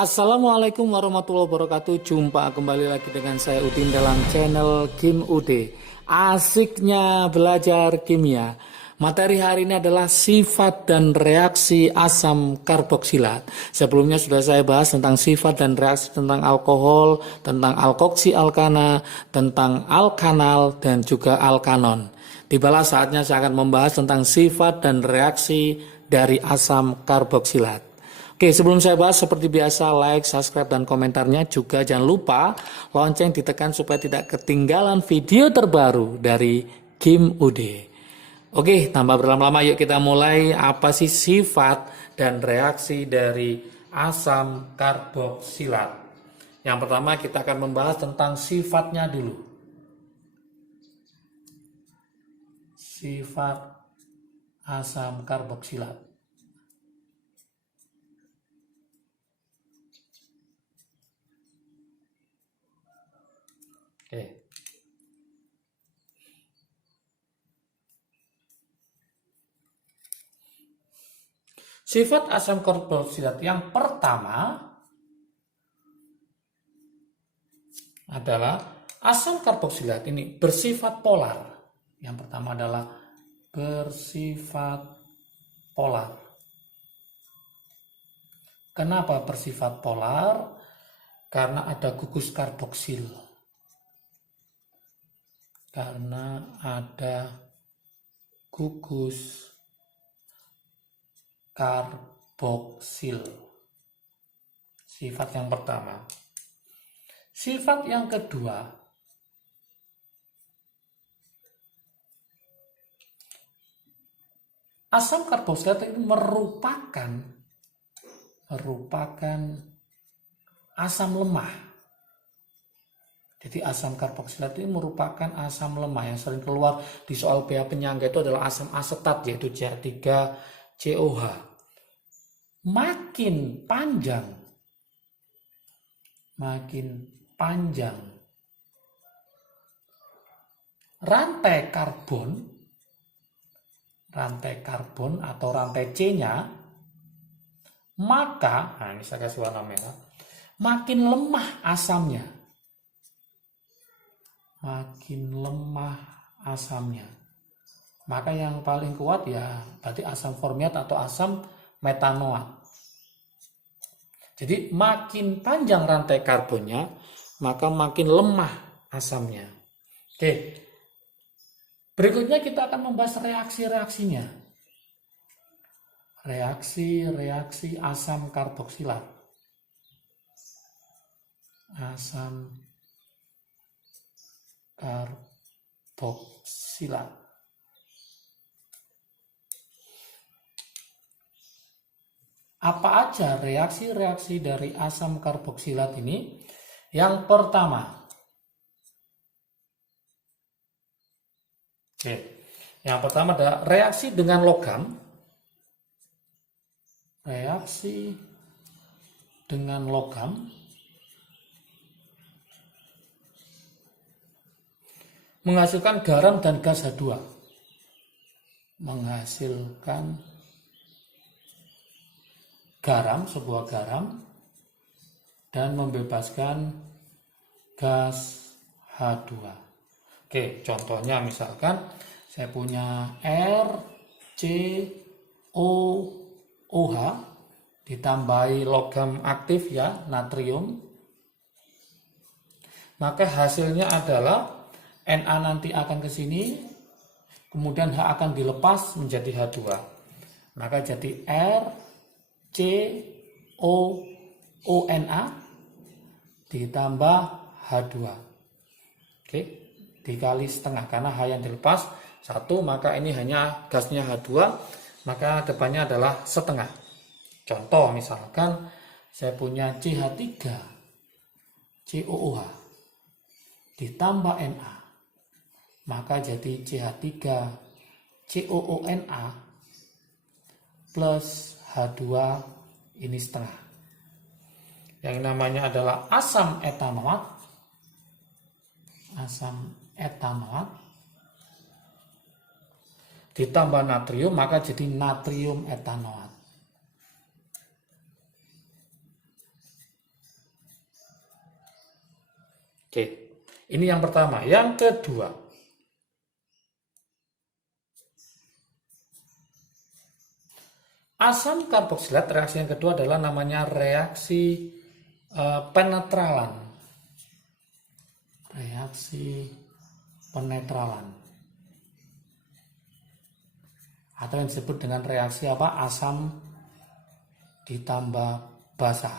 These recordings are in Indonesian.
Assalamualaikum warahmatullahi wabarakatuh. Jumpa kembali lagi dengan saya Udin dalam channel Kim UD. Asiknya belajar kimia. Materi hari ini adalah sifat dan reaksi asam karboksilat. Sebelumnya sudah saya bahas tentang sifat dan reaksi tentang alkohol, tentang alkoksi alkana, tentang alkanal, dan juga alkanon. Tibalah saatnya saya akan membahas tentang sifat dan reaksi dari asam karboksilat. Oke, sebelum saya bahas seperti biasa like, subscribe, dan komentarnya. Juga jangan lupa lonceng ditekan supaya tidak ketinggalan video terbaru dari Kim UD. Oke, tanpa berlama-lama yuk kita mulai. Apa sih sifat dan reaksi dari asam karboksilat? Yang pertama kita akan membahas tentang sifatnya dulu. Sifat asam karboksilat. Oke. Sifat asam karboksilat yang pertama adalah asam karboksilat ini bersifat polar. Yang pertama adalah bersifat polar. Kenapa bersifat polar? Karena ada gugus karboksil. Karena ada gugus karboksil. Sifat yang pertama. Sifat yang kedua, asam karboksilat itu merupakan asam lemah. Jadi asam karboksilat ini merupakan asam lemah yang sering keluar di soal pH penyangga itu adalah asam asetat yaitu CH3COH. Makin panjang rantai karbon atau rantai C-nya, maka, ini saya kasih warna merah, makin lemah asamnya. Maka yang paling kuat ya berarti asam formiat atau asam metanoat. Jadi makin panjang rantai karbonnya, maka makin lemah asamnya. Oke. Berikutnya kita akan membahas reaksi-reaksinya. Reaksi asam karboksilat. Asam karboksilat. Apa aja reaksi-reaksi dari asam karboksilat ini? Yang pertama. Yang pertama adalah reaksi dengan logam. Reaksi dengan logam menghasilkan garam dan gas H2. Menghasilkan sebuah garam, dan membebaskan gas H2. Oke, contohnya misalkan saya punya RCOOH ditambahi logam aktif ya, natrium. Maka hasilnya adalah Na nanti akan ke sini, kemudian H akan dilepas menjadi H2. Maka jadi RCOONA ditambah H2. Oke, dikali setengah karena H yang dilepas 1, maka ini hanya gasnya H2, maka depannya adalah setengah. Contoh misalkan saya punya CH3COOH ditambah Na, maka jadi CH3COONA plus H2 ini setengah. Yang namanya adalah asam etanoat. Ditambah natrium, maka jadi natrium etanoat. Oke, ini yang pertama. Yang kedua, asam karboksilat, reaksi yang kedua adalah namanya reaksi penetralan. Reaksi penetralan. Atau yang disebut dengan reaksi apa? Asam ditambah basa.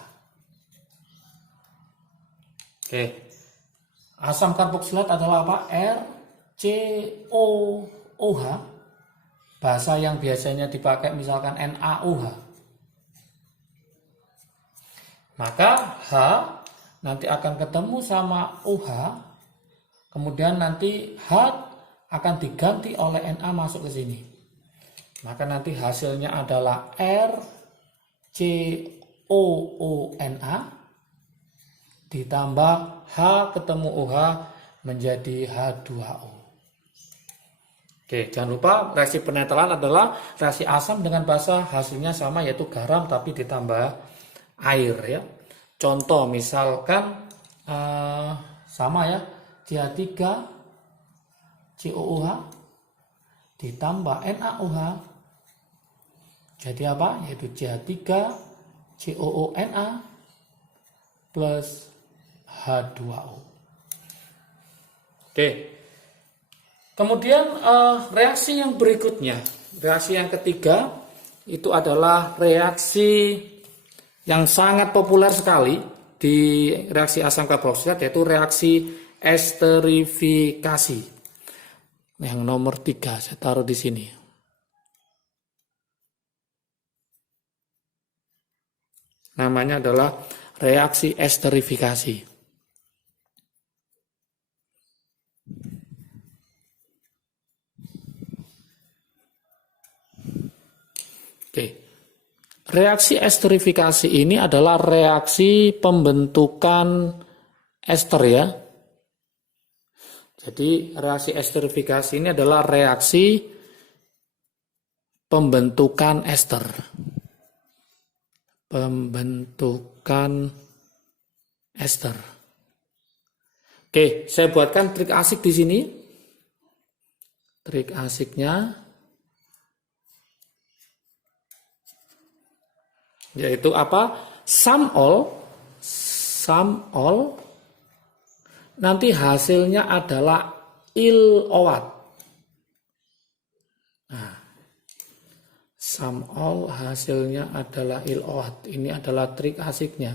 Oke. Asam karboksilat adalah apa? RCOOH. Basa yang biasanya dipakai misalkan NaOH. Maka H nanti akan ketemu sama OH. Kemudian nanti H akan diganti oleh Na masuk ke sini. Maka nanti hasilnya adalah RCOONA ditambah H ketemu OH menjadi H2O. Oke, jangan lupa reaksi penetralan adalah reaksi asam dengan basa, hasilnya sama yaitu garam tapi ditambah air ya. Contoh misalkan sama ya, CH3 COOH ditambah NaOH jadi apa? Yaitu CH3 COONA plus H2O. Oke. Kemudian reaksi yang berikutnya, reaksi yang ketiga itu adalah reaksi yang sangat populer sekali di reaksi asam karboksilat, yaitu reaksi esterifikasi. Yang nomor 3 saya taruh di sini. Namanya adalah reaksi esterifikasi. Oke. Reaksi esterifikasi ini adalah reaksi pembentukan ester ya. Jadi reaksi esterifikasi ini adalah reaksi pembentukan ester. Pembentukan ester. Oke, saya buatkan trik asik di sini. Trik asiknya yaitu apa? Sum all nanti hasilnya adalah il-OAT. Nah, sum all hasilnya adalah il-OAT. Ini adalah trik asiknya.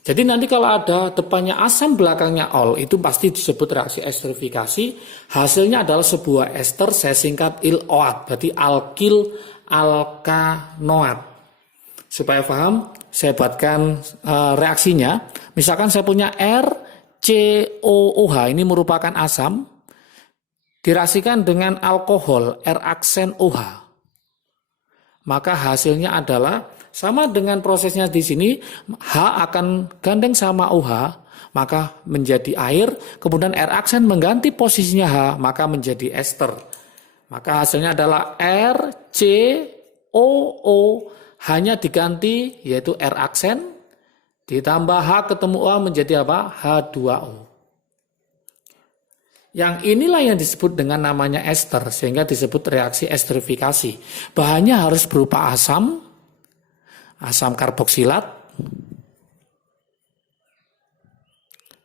Jadi nanti kalau ada depannya asam belakangnya all, itu pasti disebut reaksi esterifikasi. Hasilnya adalah sebuah ester, saya singkat il-OAT, berarti alkil alkanoat. Supaya paham, saya buatkan reaksinya. Misalkan saya punya RCOOH, ini merupakan asam, direaksikan dengan alkohol R aksen OH. Maka hasilnya adalah sama dengan prosesnya di sini, H akan gandeng sama OH, maka menjadi air, kemudian R aksen mengganti posisinya H, maka menjadi ester. Maka hasilnya adalah RCOO hanya diganti yaitu R aksen ditambah H ketemu O menjadi apa? H2O. Yang inilah yang disebut dengan namanya ester sehingga disebut reaksi esterifikasi. Bahannya harus berupa asam karboksilat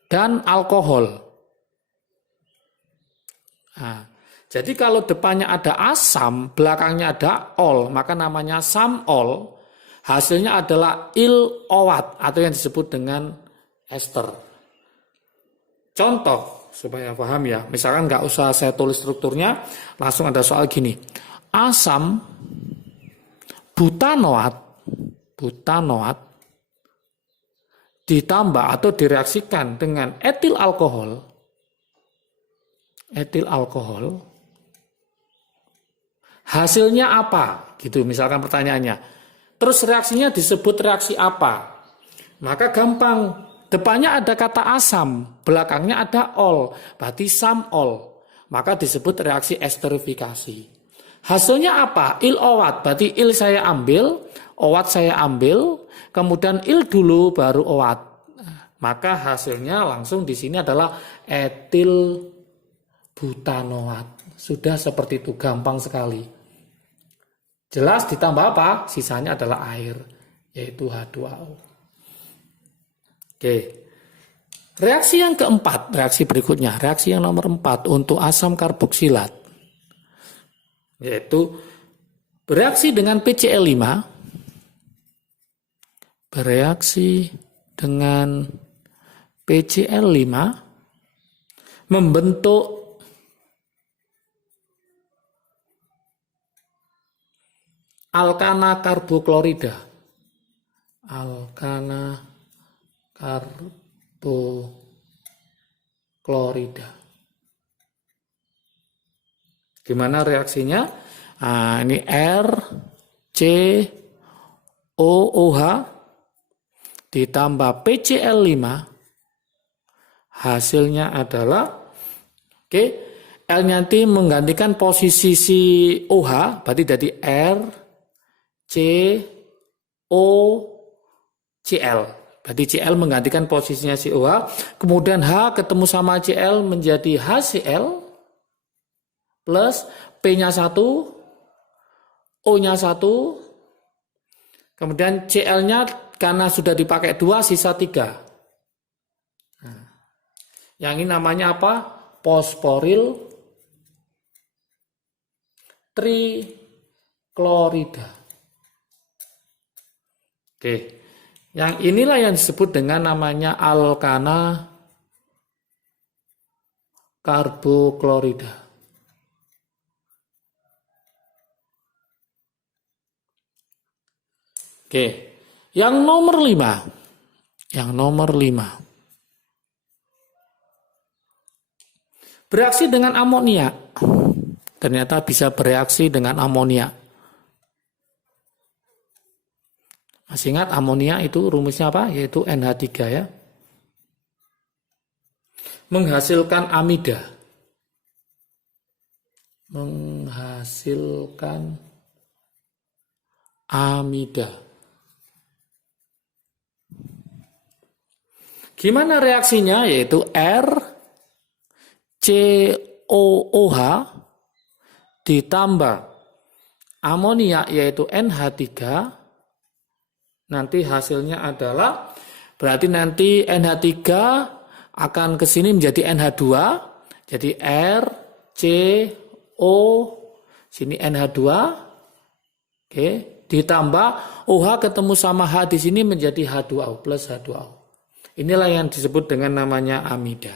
dan alkohol. Nah, jadi kalau depannya ada asam, belakangnya ada ol, maka namanya sumol. Hasilnya adalah il-OAT atau yang disebut dengan ester. Contoh supaya paham ya, misalkan nggak usah saya tulis strukturnya, langsung ada soal gini. Asam butanoat ditambah atau direaksikan dengan etil alkohol. Hasilnya apa? Gitu misalkan pertanyaannya. Terus reaksinya disebut reaksi apa? Maka gampang. Depannya ada kata asam, belakangnya ada ol, berarti sumol. Maka disebut reaksi esterifikasi. Hasilnya apa? Il-OAT, berarti il saya ambil, OAT saya ambil, kemudian il dulu baru OAT. Maka hasilnya langsung di sini adalah etil butanoat. Sudah seperti itu, gampang sekali. Jelas ditambah apa? Sisanya adalah air, yaitu H2O. Oke. Reaksi yang keempat, reaksi berikutnya, reaksi yang nomor 4 untuk asam karboksilat. Yaitu bereaksi dengan PCl5, bereaksi dengan PCl5 membentuk alkana karboklorida. Alkana karboklorida. Gimana reaksinya? Nah, ini RCOOH ditambah PCl5. Hasilnya adalah L nanti menggantikan posisi si OH, berarti jadi RCOCl. Berarti Cl menggantikan posisinya si OH, kemudian H ketemu sama Cl menjadi HCl plus P-nya 1, O-nya 1, kemudian Cl-nya karena sudah dipakai 2 sisa 3. Nah, yang ini namanya apa? Fosforil triklorida. Oke. Yang inilah yang disebut dengan namanya alkana karboklorida. Oke. Yang nomor 5. Yang nomor 5. Bereaksi dengan amonia. Ternyata bisa bereaksi dengan amonia. Masih ingat amonia itu rumusnya apa? Yaitu NH3 ya. Menghasilkan amida. Menghasilkan amida. Gimana reaksinya? Yaitu RCOOH ditambah amonia yaitu NH3. Nanti hasilnya adalah berarti nanti NH3 akan ke sini menjadi NH2. Jadi RCO sini NH2. Oke, ditambah OH ketemu sama H di sini menjadi H2O plus H2O. Inilah yang disebut dengan namanya amida.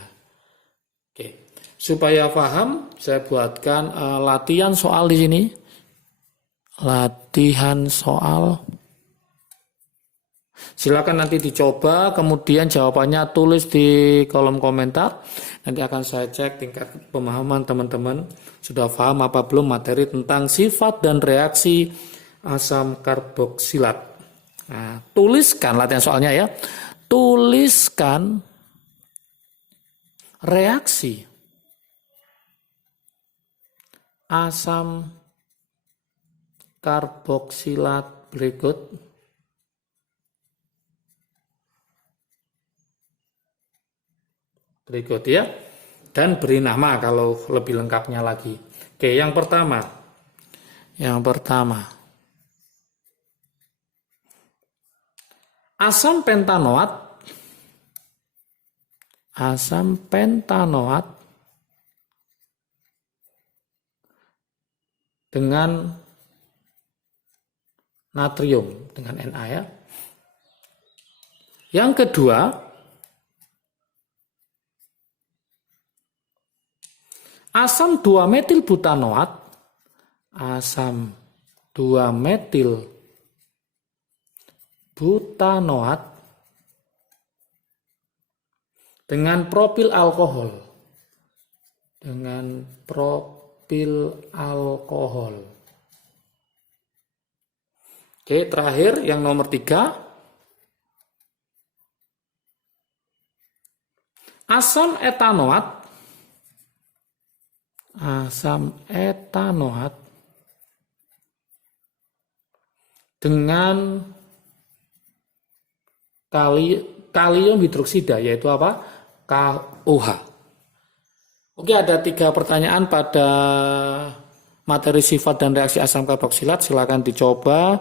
Oke. Supaya paham, saya buatkan latihan soal di sini. Latihan soal. Silakan nanti dicoba, kemudian jawabannya tulis di kolom komentar. Nanti akan saya cek tingkat pemahaman teman-teman. Sudah paham apa belum materi tentang sifat dan reaksi asam karboksilat. Nah, tuliskan latihan soalnya ya. Tuliskan reaksi asam karboksilat berikut. Berikut ya. Dan beri nama kalau lebih lengkapnya lagi. Oke, yang pertama. Yang pertama. Asam pentanoat dengan natrium dengan Na ya. Yang kedua, asam 2-metil-butanoat, asam 2-metil-butanoat dengan propil alkohol. Dengan propil alkohol. Oke, terakhir yang nomor 3. Asam etanoat. Asam etanoat dengan kalium hidroksida, yaitu apa? KOH. Oke, ada 3 pertanyaan pada materi sifat dan reaksi asam karboksilat. Silakan dicoba.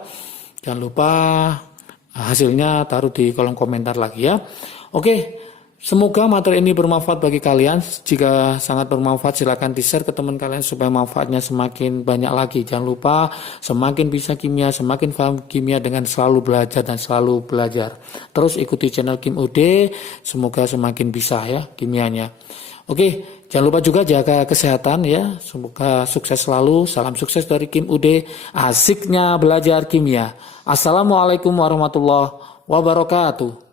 Jangan lupa hasilnya taruh di kolom komentar lagi ya. Oke, semoga materi ini bermanfaat bagi kalian. Jika sangat bermanfaat, silakan di-share ke teman kalian supaya manfaatnya semakin banyak lagi. Jangan lupa, semakin bisa kimia, semakin paham kimia dengan selalu belajar dan selalu belajar. Terus ikuti channel Kim UD, semoga semakin bisa ya kimianya. Oke, jangan lupa juga jaga kesehatan ya. Semoga sukses selalu. Salam sukses dari Kim UD. Asiknya belajar kimia. Assalamualaikum warahmatullahi wabarakatuh.